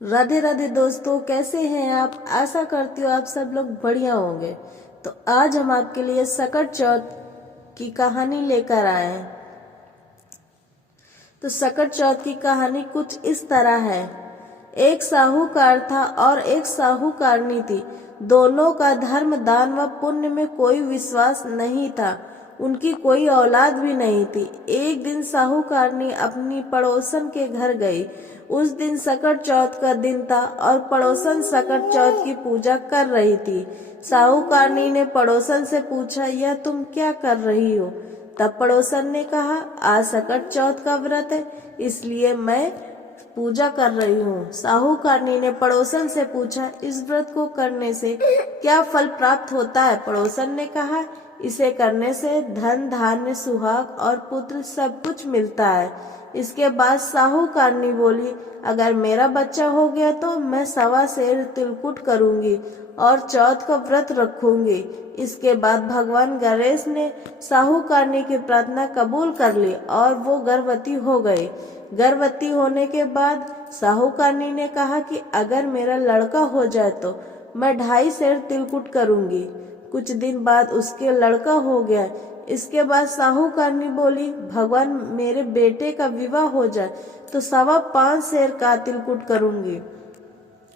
राधे राधे दोस्तों, कैसे हैं आप। आशा करती हूँ आप सब लोग बढ़िया होंगे। तो आज हम आपके लिए सकट चौथ की कहानी लेकर आए हैं। तो सकट चौथ की कहानी कुछ इस तरह है। एक साहूकार था और एक साहूकारनी थी। दोनों का धर्म, दान व पुण्य में कोई विश्वास नहीं था। उनकी कोई औलाद भी नहीं थी। एक दिन साहूकारनी अपनी पड़ोसन के घर गई। उस दिन सकट चौथ का दिन था और पड़ोसन सकट चौथ की पूजा कर रही थी। साहूकारनी ने पड़ोसन से पूछा, यह तुम क्या कर रही हो। तब पड़ोसन ने कहा, आज सकट चौथ का व्रत है, इसलिए मैं पूजा कर रही हूँ। साहूकारनी ने पड़ोसन से पूछा, इस व्रत को करने से क्या फल प्राप्त होता है। पड़ोसन ने कहा, इसे करने से धन, धान्य, सुहाग और पुत्र सब कुछ मिलता है। इसके बाद साहूकारनी बोली, अगर मेरा बच्चा हो गया तो मैं 1.25 सेर तिलकुट करूंगी और चौथ का व्रत रखूंगी। इसके बाद भगवान गणेश ने साहूकारनी की प्रार्थना कबूल कर ली और वो गर्भवती हो गई। गर्भवती होने के बाद साहूकारनी ने कहा कि अगर मेरा लड़का हो जाए तो मैं 2.5 सेर तिलकुट करूंगी। कुछ दिन बाद उसके लड़का हो गया। इसके बाद साहूकारनी बोली, भगवान मेरे बेटे का विवाह हो जाए तो 5.25 सेर का तिलकुट करूंगी।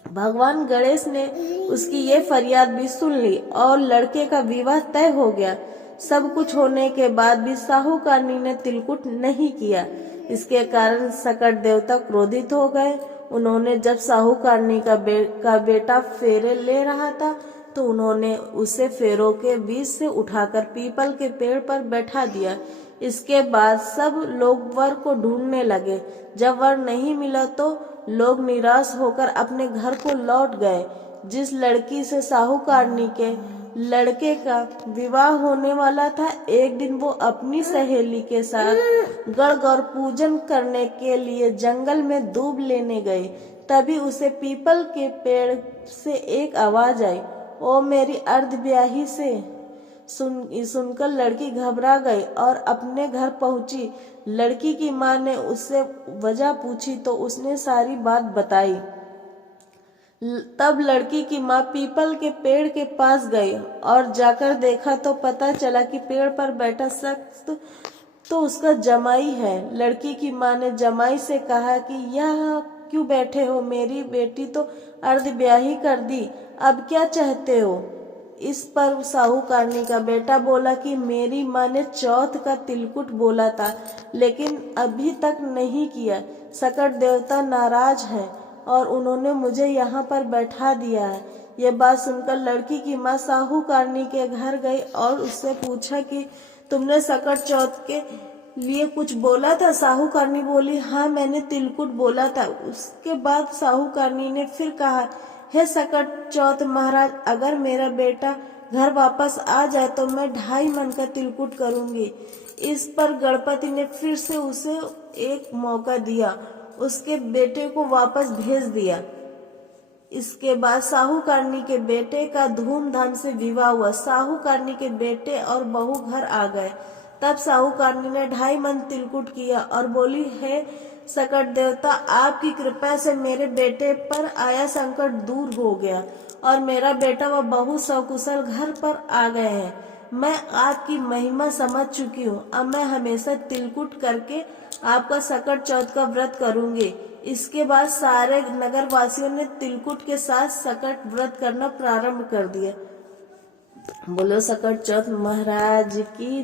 भगवान गणेश ने उसकी ये फरियाद भी सुन ली और लड़के का विवाह तय हो गया। सब कुछ होने के बाद भी साहूकारनी ने तिलकुट नहीं किया। इसके कारण सकट देवता क्रोधित हो गए। उन्होंने जब साहूकारनी का बेटा फेरे ले रहा था तो उन्होंने उसे फेरों के बीच से उठाकर पीपल के पेड़ पर बैठा दिया। इसके बाद सब लोग वर को ढूंढने लगे। जब वर नहीं मिला तो लोग निराश होकर अपने घर को लौट गए। जिस लड़की से साहूकारनी के लड़के का विवाह होने वाला था, एक दिन वो अपनी सहेली के साथ गढ़ गौर पूजन करने के लिए जंगल में दूब लेने गई। तभी उसे पीपल के पेड़ से एक आवाज आई, ओ मेरी अर्धब्याही से। सुनकर लड़की घबरा गई और अपने घर पहुंची। लड़की की माँ ने उससे वजह पूछी तो उसने सारी बात बताई। तब लड़की की माँ पीपल के पेड़ के पास गई और जाकर देखा तो पता चला कि पेड़ पर बैठा शख्स तो उसका जमाई है। लड़की की माँ ने जमाई से कहा कि यह क्यों बैठे हो, मेरी बेटी तो अर्धब्याही कर दी, अब क्या चाहते हो। इस पर साहूकारनी का बेटा बोला कि मेरी माँ ने चौथ का तिलकुट बोला था लेकिन अभी तक नहीं किया। सकट देवता नाराज है और उन्होंने मुझे यहाँ पर बैठा दिया है। ये बात सुनकर लड़की की माँ साहूकारनी के घर गई और उससे पूछा कि तुमने सकट चौथ के लिए कुछ बोला था। साहूकारनी बोली, हाँ मैंने तिलकुट बोला था। उसके बाद साहूकारनी ने फिर कहा, हे सकट चौथ महाराज, अगर मेरा बेटा घर वापस आ जाए तो मैं 2.5 मन का तिलकुट करूंगी। इस पर गणपति ने फिर से उसे एक मौका दिया, उसके बेटे को वापस भेज दिया। इसके बाद साहूकारनी के बेटे का धूमधाम से विवाह हुआ। साहूकारनी के बेटे और बहू घर आ गए। तब साहूकारनी ने 2.5 मन तिलकुट किया और बोली, हे सकट देवता, आपकी कृपा से मेरे बेटे पर आया संकट दूर हो गया और मेरा बेटा व बहू सकुशल घर पर आ गए हैं। मैं आपकी महिमा समझ चुकी हूँ। अब मैं हमेशा तिलकुट करके आपका सकट चौथ का व्रत करूंगी। इसके बाद सारे नगर वासियों ने तिलकुट के साथ सकट व्रत करना प्रारंभ कर दिया। बोलो सकट चौथ महाराज की।